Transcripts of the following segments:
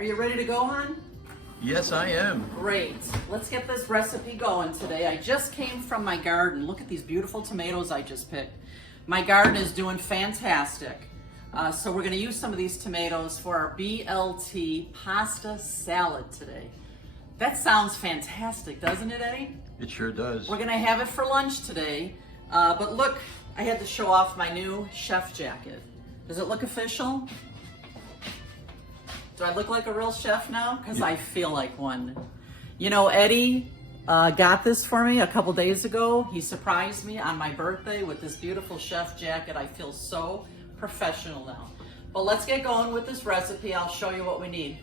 Are you ready to go, hon? Yes, I am. Great. Let's get this recipe going today. I just came from my garden. Look at these beautiful tomatoes I just picked. My garden is doing fantastic. So we're going to use some of these tomatoes for our BLT Pasta Salad today. That sounds fantastic, doesn't it, Eddie? It sure does. We're going to have it for lunch today. But look, I had to show off my new chef jacket. Does it look official? Do I look like a real chef now? Because I feel like one. You know, Eddie got this for me a couple days ago. He surprised me on my birthday with this beautiful chef jacket. I feel so professional now. But let's get going with this recipe. I'll show you what we need.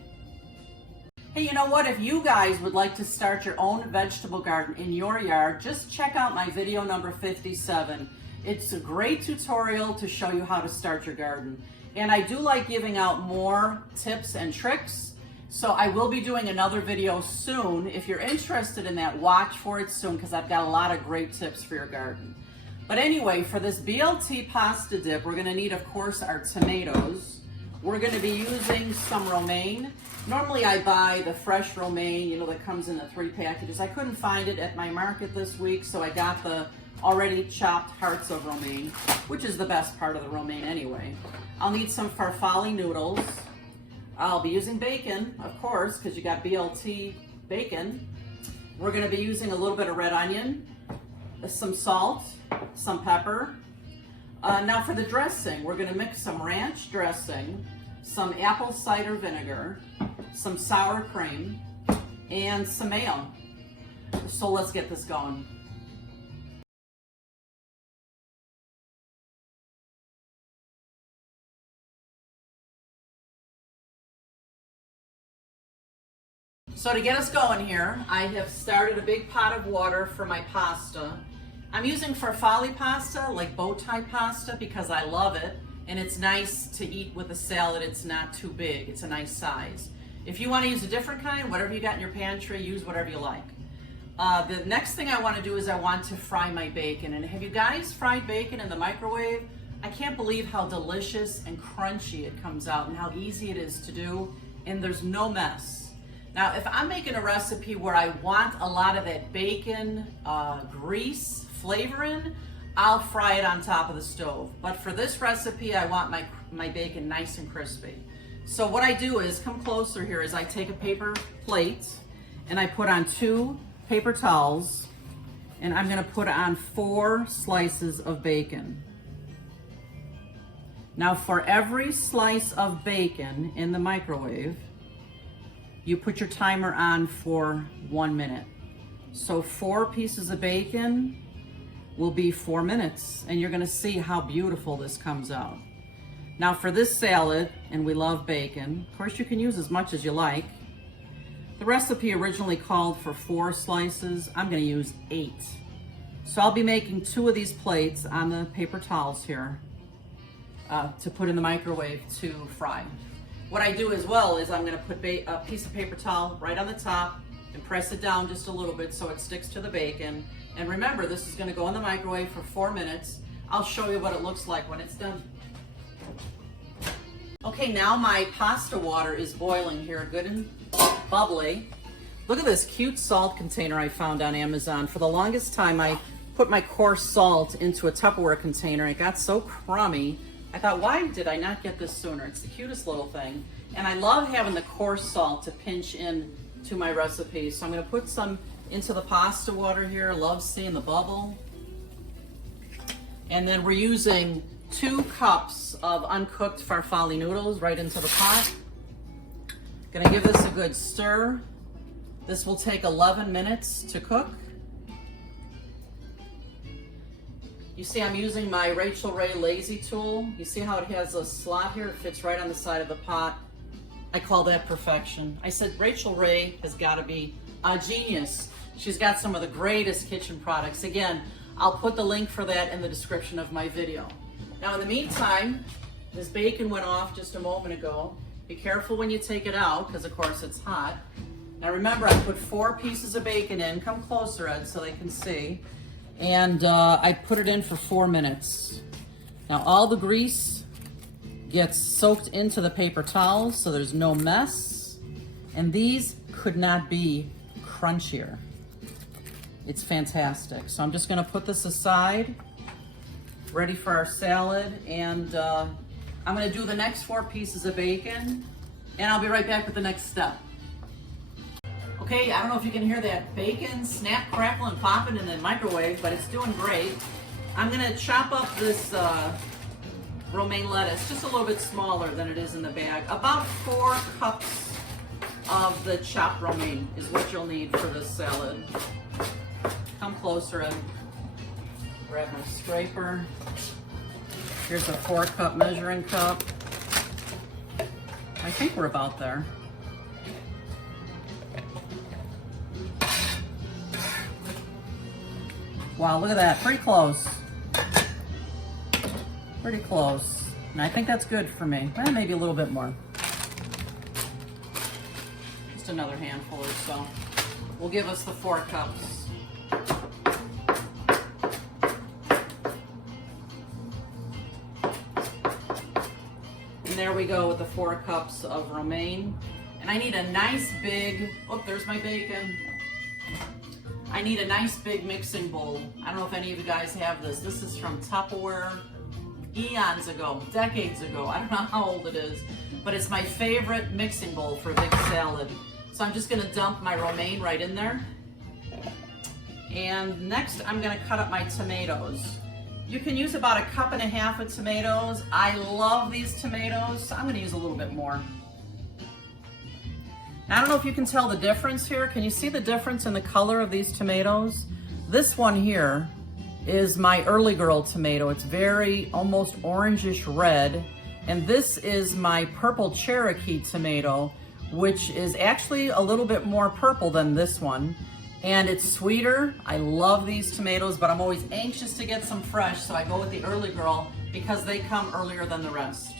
Hey, you know what? If you guys would like to start your own vegetable garden in your yard, just check out my video number 57. It's a great tutorial to show you how to start your garden. And I do like giving out more tips and tricks. So I will be doing another video soon. If you're interested in that, watch for it soon because I've got a lot of great tips for your garden. But anyway, for this BLT pasta dip, we're gonna need, of course, our tomatoes. We're gonna be using some romaine. Normally I buy the fresh romaine, you know, that comes in the 3 packages. I couldn't find it at my market this week, so I got the already chopped hearts of romaine, which is the best part of the romaine anyway. I'll need some farfalle noodles. I'll be using bacon, of course, because you got BLT bacon. We're gonna be using a little bit of red onion, some salt, some pepper. Now for the dressing, we're gonna mix some ranch dressing, some apple cider vinegar, some sour cream, and some mayo. So let's get this going. So to get us going here, I have started a big pot of water for my pasta. I'm using farfalle pasta, like bow tie pasta, because I love it, and it's nice to eat with a salad. It's not too big, it's a nice size. If you want to use a different kind, whatever you got in your pantry, use whatever you like. The next thing I want to do is I want to fry my bacon. And have you guys fried bacon in the microwave? I can't believe how delicious and crunchy it comes out and how easy it is to do, and there's no mess. Now, if I'm making a recipe where I want a lot of that bacon grease flavor in, I'll fry it on top of the stove. But for this recipe, I want my bacon nice and crispy. So what I do is, come closer here, is I take a paper plate and I put on 2 paper towels, and I'm gonna put on 4 slices of bacon. Now for every slice of bacon in the microwave, you put your timer on for 1 minute. So 4 pieces of bacon will be 4 minutes, and you're gonna see how beautiful this comes out. Now for this salad, and we love bacon, of course you can use as much as you like. The recipe originally called for 4 slices. I'm gonna use 8. So I'll be making 2 of these plates on the paper towels here to put in the microwave to fry. What I do as well is I'm gonna put a piece of paper towel right on the top and press it down just a little bit so it sticks to the bacon. And remember, this is gonna go in the microwave for 4 minutes. I'll show you what it looks like when it's done. Okay, now my pasta water is boiling here, good and bubbly. Look at this cute salt container I found on Amazon. For the longest time, I put my coarse salt into a Tupperware container. It got so crummy. I thought, why did I not get this sooner? It's the cutest little thing. And I love having the coarse salt to pinch in to my recipes. So I'm gonna put some into the pasta water here. Love seeing the bubble. And then we're using 2 cups of uncooked farfalle noodles right into the pot. Gonna give this a good stir. This will take 11 minutes to cook. You see I'm using my Rachel Ray Lazy tool. You see how it has a slot here? It fits right on the side of the pot. I call that perfection. I said Rachel Ray has got to be a genius. She's got some of the greatest kitchen products. Again, I'll put the link for that in the description of my video. Now in the meantime, this bacon went off just a moment ago. Be careful when you take it out because of course it's hot. Now remember, I put 4 pieces of bacon in. Come closer, Ed, so they can see. And I put it in for 4 minutes. Now all the grease gets soaked into the paper towels so there's no mess. And these could not be crunchier. It's fantastic. So I'm just gonna put this aside, ready for our salad, and I'm gonna do the next 4 pieces of bacon, and I'll be right back with the next step. Okay, I don't know if you can hear that bacon snap, crackle, and popping in the microwave, but it's doing great. I'm gonna chop up this romaine lettuce, just a little bit smaller than it is in the bag. About 4 cups of the chopped romaine is what you'll need for this salad. Come closer and grab my scraper. Here's a 4-cup measuring cup. I think we're about there. Wow, look at that, pretty close. Pretty close. And I think that's good for me. Well, maybe a little bit more. Just another handful or so. Will give us the 4 cups. And there we go with the 4 cups of romaine. And I need a nice big, oh, there's my bacon. I need a nice big mixing bowl. I don't know if any of you guys have this. This is from Tupperware eons ago, decades ago. I don't know how old it is, but it's my favorite mixing bowl for a big salad. So I'm just gonna dump my romaine right in there. And next I'm gonna cut up my tomatoes. You can use about 1.5 cups of tomatoes. I love these tomatoes, so I'm gonna use a little bit more. I don't know if you can tell the difference here. Can you see the difference in the color of these tomatoes? This one here is my early girl tomato. It's very almost orangish red. And this is my purple Cherokee tomato, which is actually a little bit more purple than this one. And it's sweeter. I love these tomatoes, but I'm always anxious to get some fresh, so I go with the early girl because they come earlier than the rest.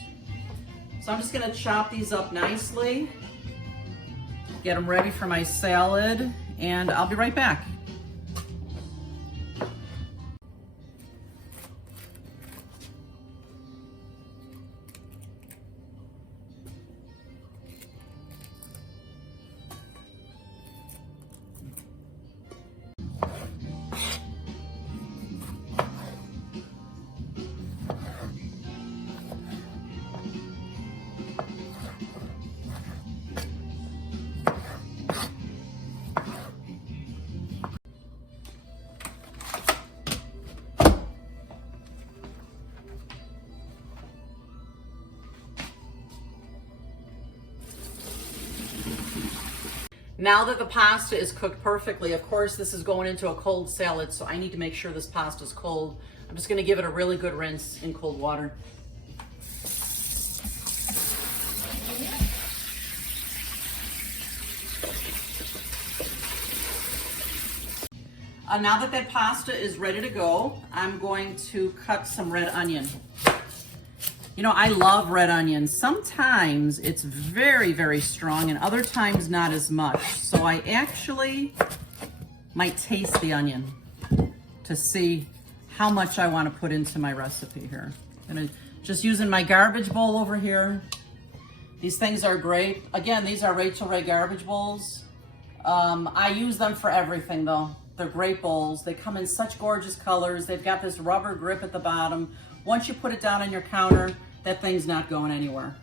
So I'm just gonna chop these up nicely. Get them ready for my salad, and I'll be right back. Now that the pasta is cooked perfectly, of course this is going into a cold salad, so I need to make sure this pasta is cold. I'm just gonna give it a really good rinse in cold water. Now that that pasta is ready to go, I'm going to cut some red onion. You know, I love red onion. Sometimes it's very, very strong, and other times not as much. So I actually might taste the onion to see how much I want to put into my recipe here. I'm gonna just using my garbage bowl over here. These things are great. Again, these are Rachel Ray garbage bowls. I use them for everything though. They're great bowls. They come in such gorgeous colors. They've got this rubber grip at the bottom. Once you put it down on your counter, that thing's not going anywhere.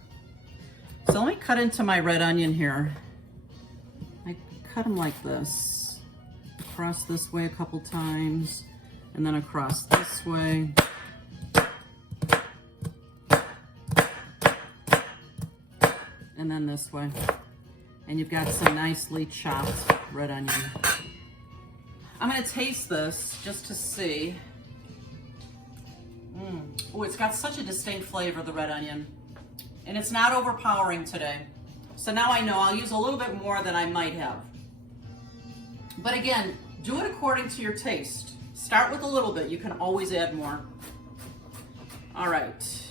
So let me cut into my red onion here. I cut them like this. Across this way a couple times, and then across this way. And then this way. And you've got some nicely chopped red onion. I'm gonna taste this just to see. Oh, it's got such a distinct flavor, the red onion. And it's not overpowering today. So now I know I'll use a little bit more than I might have. But again, do it according to your taste. Start with a little bit, you can always add more. All right.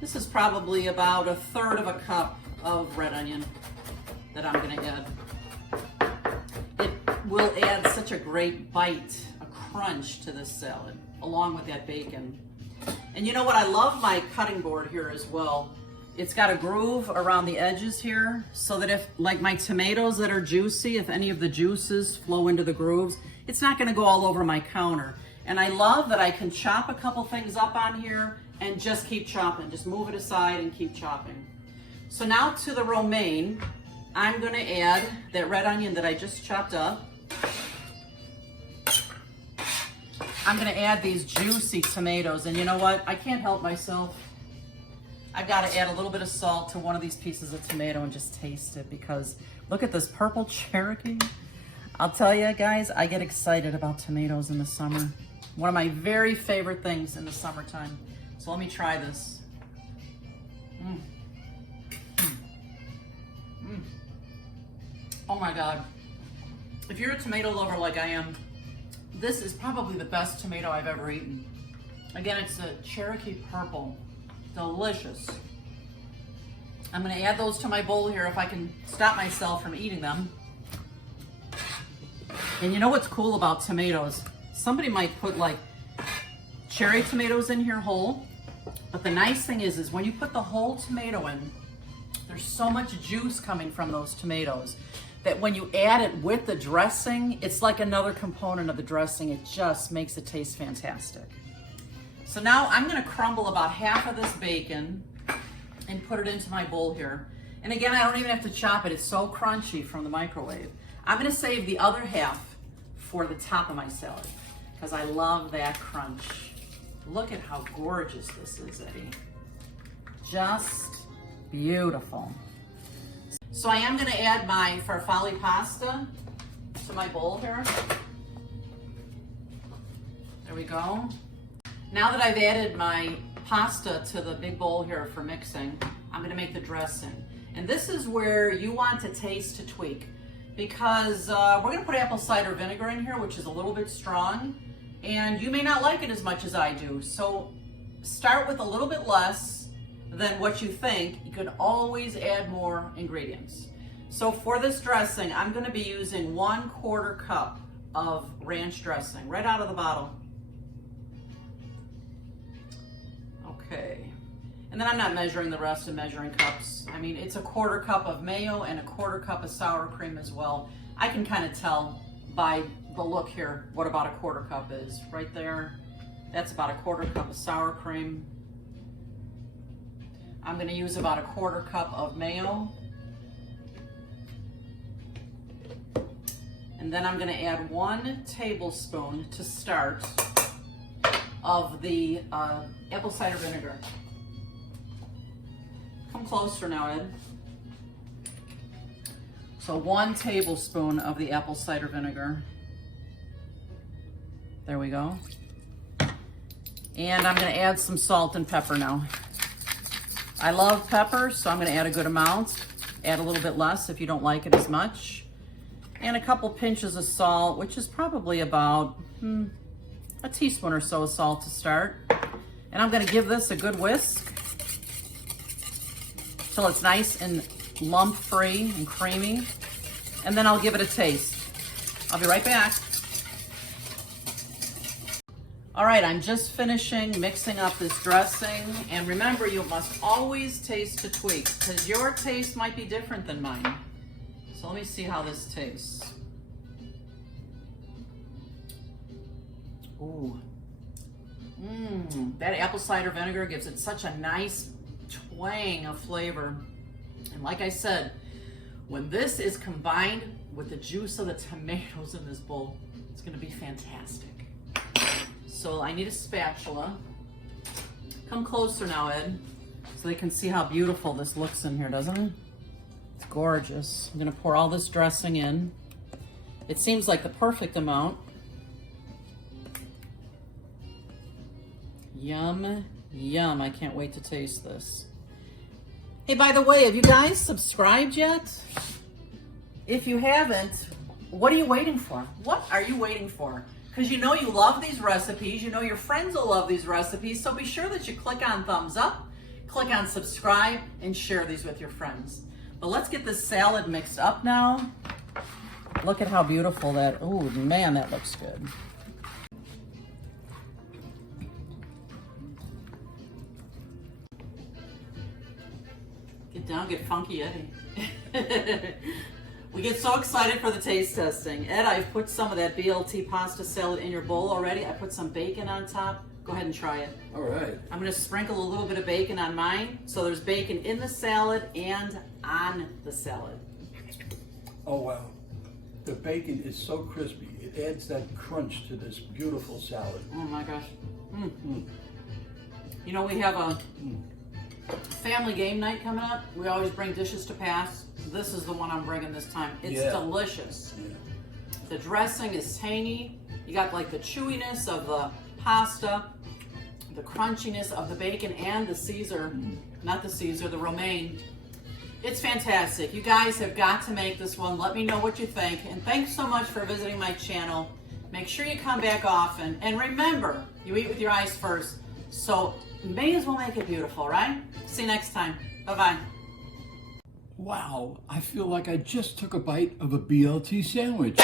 This is probably about 1/3 cup of red onion that I'm gonna add. It will add such a great bite, a crunch to this salad, along with that bacon. And you know what, I love my cutting board here as well. it's got a groove around the edges here so that if, like my tomatoes that are juicy, if any of the juices flow into the grooves, it's not gonna go all over my counter. And I love that I can chop a couple things up on here and just keep chopping. Just move it aside and keep chopping. So now to the romaine, I'm gonna add that red onion that I just chopped up. I'm gonna add these juicy tomatoes, and you know what? I can't help myself. I've gotta add a little bit of salt to one of these pieces of tomato and just taste it, because look at this purple Cherokee. I'll tell you guys, I get excited about tomatoes in the summer. One of my very favorite things in the summertime. So let me try this. Oh my God. If you're a tomato lover like I am, this is probably the best tomato I've ever eaten. Again, it's a Cherokee purple. Delicious. I'm gonna add those to my bowl here if I can stop myself from eating them. And you know what's cool about tomatoes? Somebody might put like cherry tomatoes in here whole, but the nice thing is when you put the whole tomato in, there's so much juice coming from those tomatoes that when you add it with the dressing, it's like another component of the dressing. It just makes it taste fantastic. So now I'm gonna crumble about half of this bacon and put it into my bowl here. And again, I don't even have to chop it. It's so crunchy from the microwave. I'm gonna save the other half for the top of my salad because I love that crunch. Look at how gorgeous this is, Eddie. Just beautiful. So I am gonna add my farfalle pasta to my bowl here. There we go. Now that I've added my pasta to the big bowl here for mixing, I'm gonna make the dressing. And this is where you want to taste to tweak, because we're gonna put apple cider vinegar in here, which is a little bit strong, and you may not like it as much as I do. So start with a little bit less than what you think. You can always add more ingredients. So for this dressing, I'm gonna be using 1/4 cup of ranch dressing right out of the bottle. Okay, and then I'm not measuring the rest in measuring cups. I mean, it's 1/4 cup of mayo and 1/4 cup of sour cream as well. I can kind of tell by the look here what about 1/4 cup is. Right there, that's about 1/4 cup of sour cream. I'm gonna use about 1/4 cup of mayo. And then I'm gonna add 1 tablespoon to start of the apple cider vinegar. Come closer now, Ed. So 1 tablespoon of the apple cider vinegar. There we go. And I'm gonna add some salt and pepper now. I love pepper, so I'm gonna add a good amount. Add a little bit less if you don't like it as much. And a couple pinches of salt, which is probably about a teaspoon or so of salt to start. And I'm gonna give this a good whisk till it's nice and lump-free and creamy. And then I'll give it a taste. I'll be right back. All right, I'm just finishing mixing up this dressing. And remember, you must always taste to tweak, because your taste might be different than mine. So let me see how this tastes. Ooh. That apple cider vinegar gives it such a nice twang of flavor. And like I said, when this is combined with the juice of the tomatoes in this bowl, it's gonna be fantastic. So I need a spatula. Come closer now, Ed, so they can see how beautiful this looks in here, doesn't it? It's gorgeous. I'm gonna pour all this dressing in. It seems like the perfect amount. Yum, yum. I can't wait to taste this. Hey, by the way, have you guys subscribed yet? If you haven't, what are you waiting for? What are you waiting for? Because you know you love these recipes. You know your friends will love these recipes. So be sure that you click on thumbs up, click on subscribe, and share these with your friends. But let's get this salad mixed up now. Look at how beautiful that, oh man, that looks good. Get down, get funky, Eddie. We get so excited for the taste testing. Ed, I've put some of that BLT pasta salad in your bowl already. I put some bacon on top. Go ahead and try it. All right. I'm gonna sprinkle a little bit of bacon on mine. So there's bacon in the salad and on the salad. Oh, wow. The bacon is so crispy. It adds that crunch to this beautiful salad. Oh my gosh. You know, we have a family game night coming up. We always bring dishes to pass. This is the one I'm bringing this time. It's delicious. Yeah. The dressing is tangy. You got like the chewiness of the pasta, the crunchiness of the bacon, and the Caesar, not the Caesar, the romaine. It's fantastic. You guys have got to make this one. Let me know what you think. And thanks so much for visiting my channel. Make sure you come back often. And remember, you eat with your eyes first. So may as well make it beautiful, right? See you next time. Bye-bye. Wow, I feel like I just took a bite of a BLT sandwich.